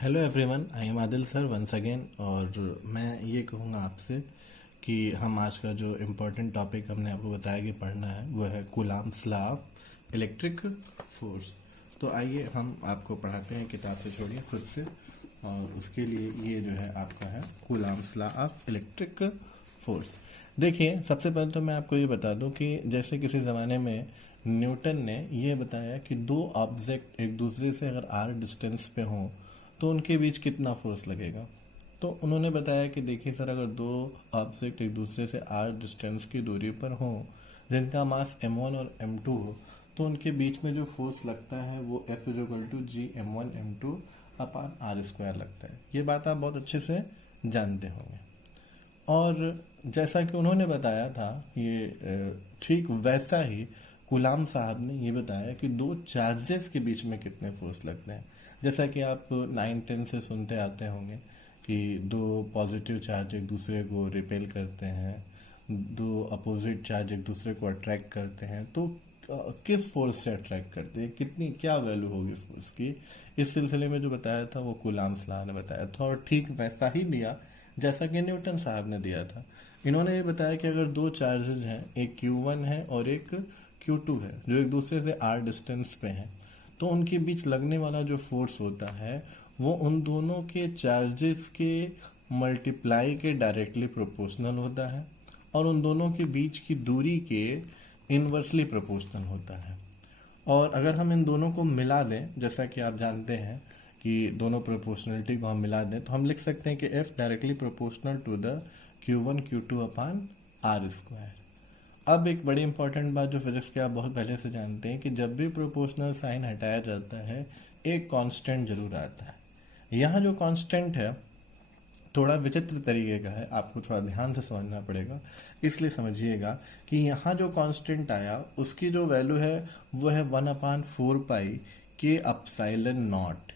Hello everyone, I am Adil sir once again. और मैं ये कहूँगा आपसे कि हम आज का जो इम्पोर्टेंट टॉपिक हमने आपको बताया कि पढ़ना है वो है coulombs law of electric force. तो आइए हम आपको पढ़ाते हैं, किताब से छोड़िए खुद से। और उसके लिए ये जो है आपका है coulombs law of electric force. देखिए, सबसे पहले तो मैं आपको ये बता दूं कि जैसे किसी ज़माने में न्यूटन ने ये बताया कि दो ऑब्जेक्ट एक दूसरे से अगर आर डिस्टेंस पे हों तो उनके बीच कितना फोर्स लगेगा। तो उन्होंने बताया कि देखिए सर, अगर दो ऑब्जेक्ट एक दूसरे से आर डिस्टेंस की दूरी पर हों जिनका मास m1 और m2 हो, तो उनके बीच में जो फोर्स लगता है वो F=G m1 m2 अपान आर स्क्वायर लगता है। ये बात आप बहुत अच्छे से जानते होंगे। और जैसा कि उन्होंने बताया था, ये ठीक वैसा ही गुलाम साहब ने ये बताया कि दो चार्जेस के बीच में कितने फोर्स लगते हैं। जैसा कि आप 9-10 से सुनते आते होंगे कि दो पॉजिटिव चार्ज एक दूसरे को रिपेल करते हैं, दो अपोजिट चार्ज एक दूसरे को अट्रैक्ट करते हैं। तो किस फोर्स से अट्रैक्ट करते हैं, कितनी क्या वैल्यू होगी फोर्स की, इस सिलसिले में जो बताया था वो कूलाम्स लॉ ने बताया था। और ठीक वैसा ही दिया जैसा कि न्यूटन साहब ने दिया था। इन्होंने ये बताया कि अगर दो चार्जेस हैं, एक Q1 है और एक Q2 है, जो एक दूसरे से r डिस्टेंस पे हैं, तो उनके बीच लगने वाला जो फोर्स होता है वो उन दोनों के चार्जेस के मल्टीप्लाई के डायरेक्टली प्रोपोर्शनल होता है और उन दोनों के बीच की दूरी के इनवर्सली प्रोपोर्शनल होता है। और अगर हम इन दोनों को मिला दें, जैसा कि आप जानते हैं कि दोनों प्रोपोर्शनलिटी को हम मिला दें, तो हम लिख सकते हैं कि F directly proportional to the Q1 Q2 upon r square. अब एक बड़ी इंपॉर्टेंट बात जो फिजिक्स के आप बहुत पहले से जानते हैं कि जब भी प्रोपोर्शनल साइन हटाया जाता है एक कांस्टेंट जरूर आता है। यहाँ जो कांस्टेंट है थोड़ा विचित्र तरीके का है, आपको थोड़ा ध्यान से समझना पड़ेगा। इसलिए समझिएगा कि यहाँ जो कांस्टेंट आया उसकी जो वैल्यू है वो है 1/4 पाई के अपसाइलन नॉट।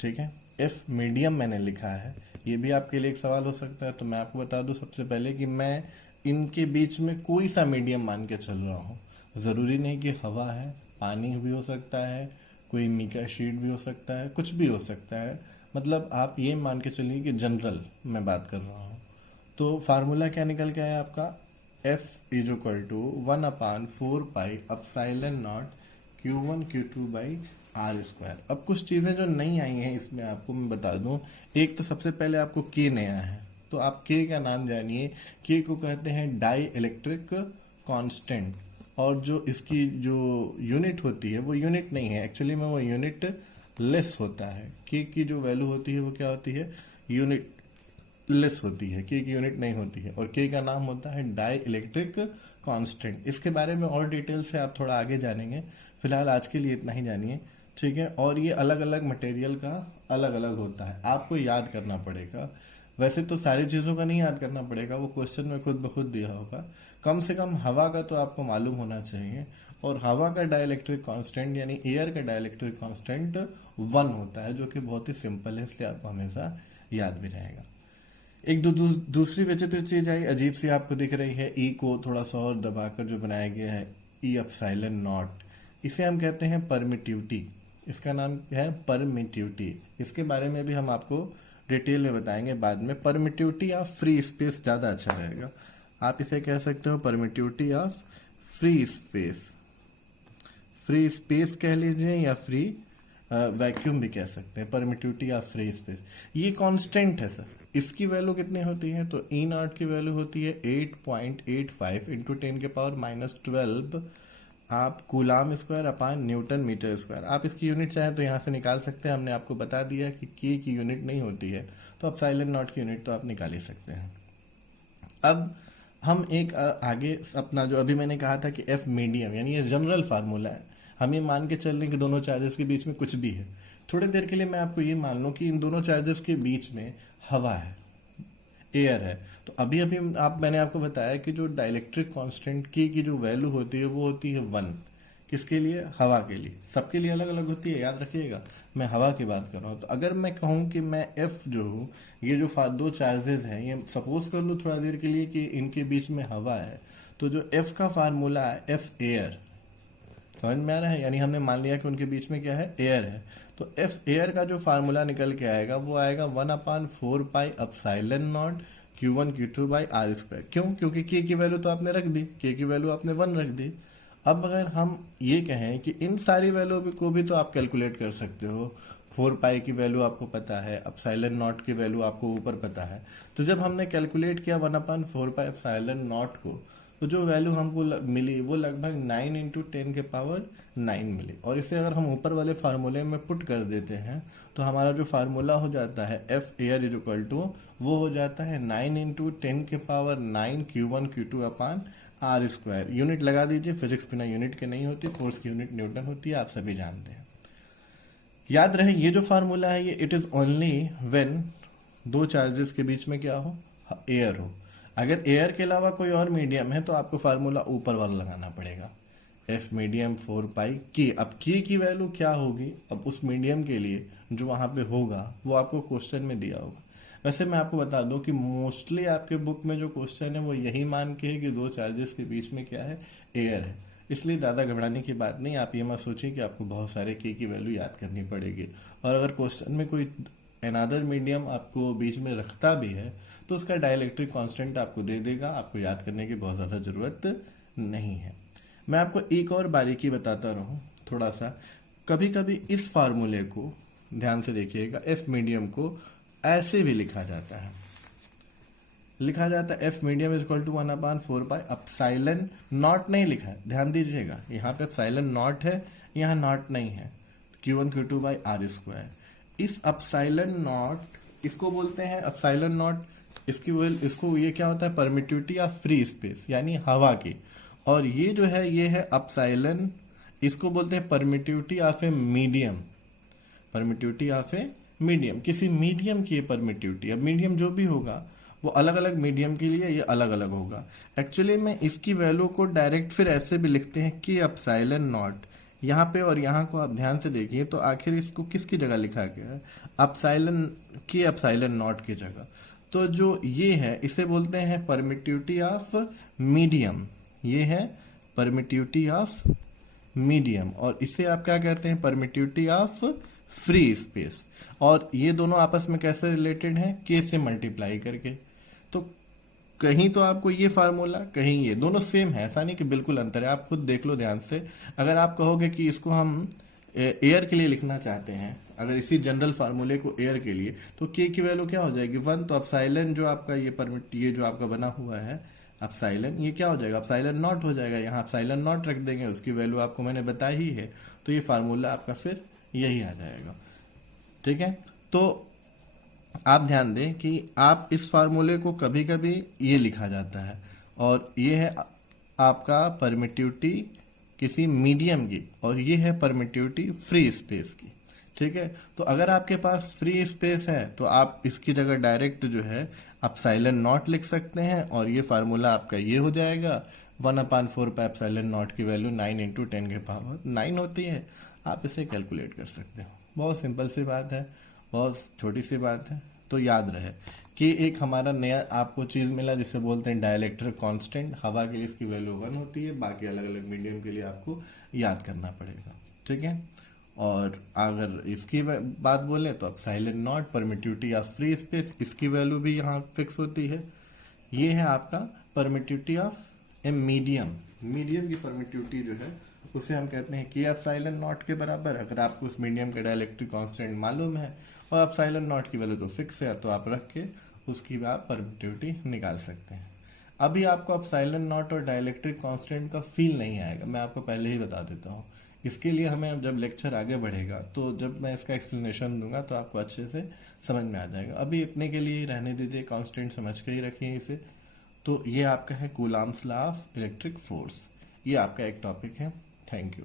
ठीक है, एफ मीडियम मैंने लिखा है। ये भी आपके लिए एक सवाल हो सकता है, तो मैं आपको बता दूं सबसे पहले कि मैं इनके बीच में कोई सा मीडियम मान के चल रहा हूँ। ज़रूरी नहीं कि हवा है, पानी भी हो सकता है, कोई मीका शीट भी हो सकता है, कुछ भी हो सकता है। मतलब आप ये मान के चलिए कि जनरल मैं बात कर रहा हूँ। तो फार्मूला क्या निकल के आया आपका, F=1/4 pi epsilon not Q1 Q2/r square. अब कुछ चीज़ें जो नहीं आई हैं इसमें आपको मैं बता दूं। एक तो सबसे पहले आपको के नया है, तो आप के का नाम जानिए। के को कहते हैं डाई इलेक्ट्रिक कांस्टेंट, और जो इसकी जो यूनिट होती है वो यूनिट नहीं है, एक्चुअली में वो यूनिट लेस होता है। के की जो वैल्यू होती है वो क्या होती है, यूनिट लेस होती है, के की यूनिट नहीं होती है। और के का नाम होता है डाई इलेक्ट्रिक कांस्टेंट। इसके बारे में और डिटेल से आप थोड़ा आगे जानेंगे, फिलहाल आज के लिए इतना ही जानिए। ठीक है, और ये अलग अलग मटेरियल का अलग अलग होता है, आपको याद करना पड़ेगा। वैसे तो सारी चीज़ों का नहीं याद करना पड़ेगा, वो क्वेश्चन में खुद ब खुद दिया होगा। कम से कम हवा का तो आपको मालूम होना चाहिए। और हवा का डाइलेक्ट्रिक कांस्टेंट यानी एयर का डाइलेक्ट्रिक कांस्टेंट 1 होता है, जो कि बहुत ही सिंपल है, इसलिए आपको हमेशा याद भी रहेगा। एक दूसरी विचित्र चीज आई, अजीब सी आपको दिख रही है, ई को थोड़ा सा और दबाकर जो बनाया गया है, ई अपसाइलन नॉट। इसे हम कहते हैं परमिटिविटी। इसका नाम है परमिटिविटी। इसके बारे में भी हम आपको डिटेल में बताएंगे बाद में। परमिटिविटी ऑफ फ्री स्पेस ज्यादा अच्छा रहेगा, आप इसे कह सकते हो permittivity of free space. Free space कह लीजिए या फ्री वैक्यूम भी कह सकते हैं, परमिटिविटी ऑफ फ्री स्पेस। ये कांस्टेंट है सर, इसकी वैल्यू कितनी होती है, तो ई नॉट की वैल्यू होती है 8.85 इंटू 10⁻12 आप coulomb square upon newton metre square. आप इसकी यूनिट चाहे तो यहाँ से निकाल सकते हैं, हमने आपको बता दिया कि के की यूनिट नहीं होती है, तो अपसाइलन नॉट की यूनिट तो आप निकाल ही सकते हैं। अब हम एक आगे अपना जो अभी मैंने कहा था कि एफ मीडियम यानी ये जनरल फार्मूला है, हम ये मान के चल रहे हैं कि दोनों चार्जेस के बीच में कुछ भी है। थोड़ी देर के लिए मैं आपको ये मान लूं कि इन दोनों चार्जेस के बीच में हवा है, एयर है। तो अभी अभी मैंने आपको बताया कि जो डाइलेक्ट्रिक कांस्टेंट की जो वैल्यू होती है वो होती है 1। किसके लिए, हवा के लिए। सबके लिए अलग अलग होती है, याद रखिएगा, मैं हवा की बात कर रहा हूँ। तो अगर मैं कहूँ कि मैं एफ जो हूँ, ये जो दो चार्जेस हैं, ये सपोज कर लूँ थोड़ा देर के लिए कि इनके बीच में हवा है, तो जो एफ का फार्मूला है एफ एयर, समझ में आ रहा है, यानी हमने मान लिया कि उनके बीच में क्या है, एयर है। तो एफ एयर का जो फार्मूला निकल के आएगा वो आएगा 1/4 pi epsilon naught Q1 Q2 by r square. क्यों? क्योंकि के की वैल्यू तो आपने रख दी, के की वैल्यू आपने 1 रख दी। अब अगर हम ये कहें कि इन सारी वैल्यू को भी तो आप कैलकुलेट कर सकते हो, 4 पाई की वैल्यू आपको पता है, एप्सिलॉन नॉट की वैल्यू आपको ऊपर पता है। तो जब हमने कैलकुलेट किया 1/4 पाई एप्सिलॉन नॉट को, तो जो वैल्यू हमको मिली वो लगभग 9 इंटू 10 के पावर 9 मिली। और इसे अगर हम ऊपर वाले फार्मूले में पुट कर देते हैं तो हमारा जो फार्मूला हो जाता है F air is equal to, वो हो जाता है 9 इंटू 10 के power 9 Q1 Q2 upon r square. Unit लगा दीजिए, फिजिक्स बिना यूनिट के नहीं होती, फोर्स की यूनिट न्यूटन होती है, आप सभी जानते हैं। याद रहे ये जो फार्मूला है ये इट इज ओनली व्हेन दो चार्जेस के बीच में क्या हो, एयर हो। अगर एयर के अलावा कोई और मीडियम है तो आपको फार्मूला ऊपर वाला लगाना पड़ेगा, एफ मीडियम 4 पाई के। अब के की वैल्यू क्या होगी, अब उस मीडियम के लिए जो वहां पे होगा वो आपको क्वेश्चन में दिया होगा। वैसे मैं आपको बता दूं कि मोस्टली आपके बुक में जो क्वेश्चन है वो यही मान के है कि दो चार्जेस के बीच में क्या है, एयर है। इसलिए ज्यादा घबराने की बात नहीं, आप ये मत सोचिए कि आपको बहुत सारे के की वैल्यू याद करनी पड़ेगी। और अगर क्वेश्चन में कोई अनदर मीडियम आपको बीच में रखता भी है तो उसका डाइलेक्ट्रिक कांस्टेंट आपको दे देगा, आपको याद करने की बहुत ज्यादा जरूरत नहीं है। मैं आपको एक और बारीकी बताता रहूं थोड़ा सा। कभी कभी इस फार्मूले को ध्यान से देखिएगा, एफ मीडियम को ऐसे भी लिखा जाता है, लिखा जाता है F medium is equal to 1/4 pi epsilon naught नहीं लिखा है, ध्यान दीजिएगा, यहाँ पे एप्सिलॉन नॉट है, यहाँ नॉट नहीं है, Q1 Q2 by r square. इस एप्सिलॉन नॉट, इसको बोलते हैं एप्सिलॉन नॉट, इसको ये क्या होता है, परमिटिविटी ऑफ फ्री स्पेस यानी हवा की। और ये जो है ये है एप्सिलॉन, इसको बोलते हैं permittivity of a medium, permittivity of a medium, किसी मीडियम की परमिटिविटी। अब मीडियम जो भी होगा वो अलग अलग मीडियम के लिए ये अलग अलग होगा। एक्चुअली में इसकी वैल्यू को डायरेक्ट फिर ऐसे भी लिखते हैं कि एप्सिलॉन नॉट, यहाँ पे और यहाँ को आप ध्यान से देखिए तो आखिर इसको किसकी जगह लिखा गया है, एप्सिलॉन की एप्सिलॉन नॉट की जगह। तो जो ये है इसे बोलते हैं परमिटिविटी ऑफ मीडियम, ये है परमिटिविटी ऑफ मीडियम, और इसे आप क्या कहते हैं, परमिटिविटी ऑफ फ्री स्पेस। और ये दोनों आपस में कैसे रिलेटेड हैं, के से मल्टीप्लाई करके। तो कहीं तो आपको ये फार्मूला, कहीं ये, दोनों सेम है, ऐसा नहीं कि बिल्कुल अंतर है, आप खुद देख लो ध्यान से। अगर आप कहोगे कि इसको हम एयर के लिए लिखना चाहते हैं, अगर इसी जनरल फार्मूले को एयर के लिए, तो के की वैल्यू क्या हो जाएगी 1, तो एप्सिलॉन जो आपका ये जो आपका बना हुआ है एप्सिलॉन, ये क्या हो जाएगा, एप्सिलॉन नॉट हो जाएगा। यहाँ एप्सिलॉन नॉट रख देंगे, उसकी वैल्यू आपको मैंने बताई ही है, तो ये फार्मूला आपका फिर यही आ जाएगा। ठीक है, तो आप ध्यान दें कि आप इस फार्मूले को कभी कभी ये लिखा जाता है, और ये है आपका परमिटिविटी किसी मीडियम की, और ये है परमिटिविटी फ्री स्पेस की। ठीक है, तो अगर आपके पास फ्री स्पेस है तो आप इसकी जगह डायरेक्ट जो है एप्सिलॉन नॉट लिख सकते हैं, और ये फार्मूला आपका ये हो जाएगा 1/4 पाई एप्सिलॉन नॉट की वैल्यू 9 इंटू 10 के पावर 9 होती है। आप इसे कैलकुलेट कर सकते हो, बहुत सिंपल सी बात है, बहुत छोटी सी बात है। तो याद रहे कि एक हमारा नया आपको चीज मिला जिसे बोलते हैं डाइलेक्ट्रिक कांस्टेंट। हवा के लिए इसकी वैल्यू 1 होती है, बाकी अलग अलग मीडियम के लिए आपको याद करना पड़ेगा। ठीक है, और अगर इसकी बात बोले तो epsilon not permittivity of free space, इसकी वैल्यू भी यहाँ फिक्स होती है। ये है आपका permittivity of a medium, medium की परमिटिविटी जो है उसे हम कहते हैं कि एप्सिलॉन नॉट के बराबर। अगर आपको उस मीडियम का डाइलेक्ट्रिक कांस्टेंट मालूम है और एप्सिलॉन नॉट की वैल्यू तो फिक्स है, तो आप रख के उसकी आप परमिटिविटी निकाल सकते हैं। अभी आपको एप्सिलॉन नॉट और डाइलेक्ट्रिक कांस्टेंट का फील नहीं आएगा, मैं आपको पहले ही बता देता हूँ। इसके लिए हमें जब लेक्चर आगे बढ़ेगा तो जब मैं इसका एक्सप्लेनेशन दूंगा तो आपको अच्छे से समझ में आ जाएगा। अभी इतने के लिए रहने दीजिए, कांस्टेंट समझ के ही रखिए इसे। तो ये आपका है coulombs law of electric force, ये आपका एक टॉपिक है। Thank you.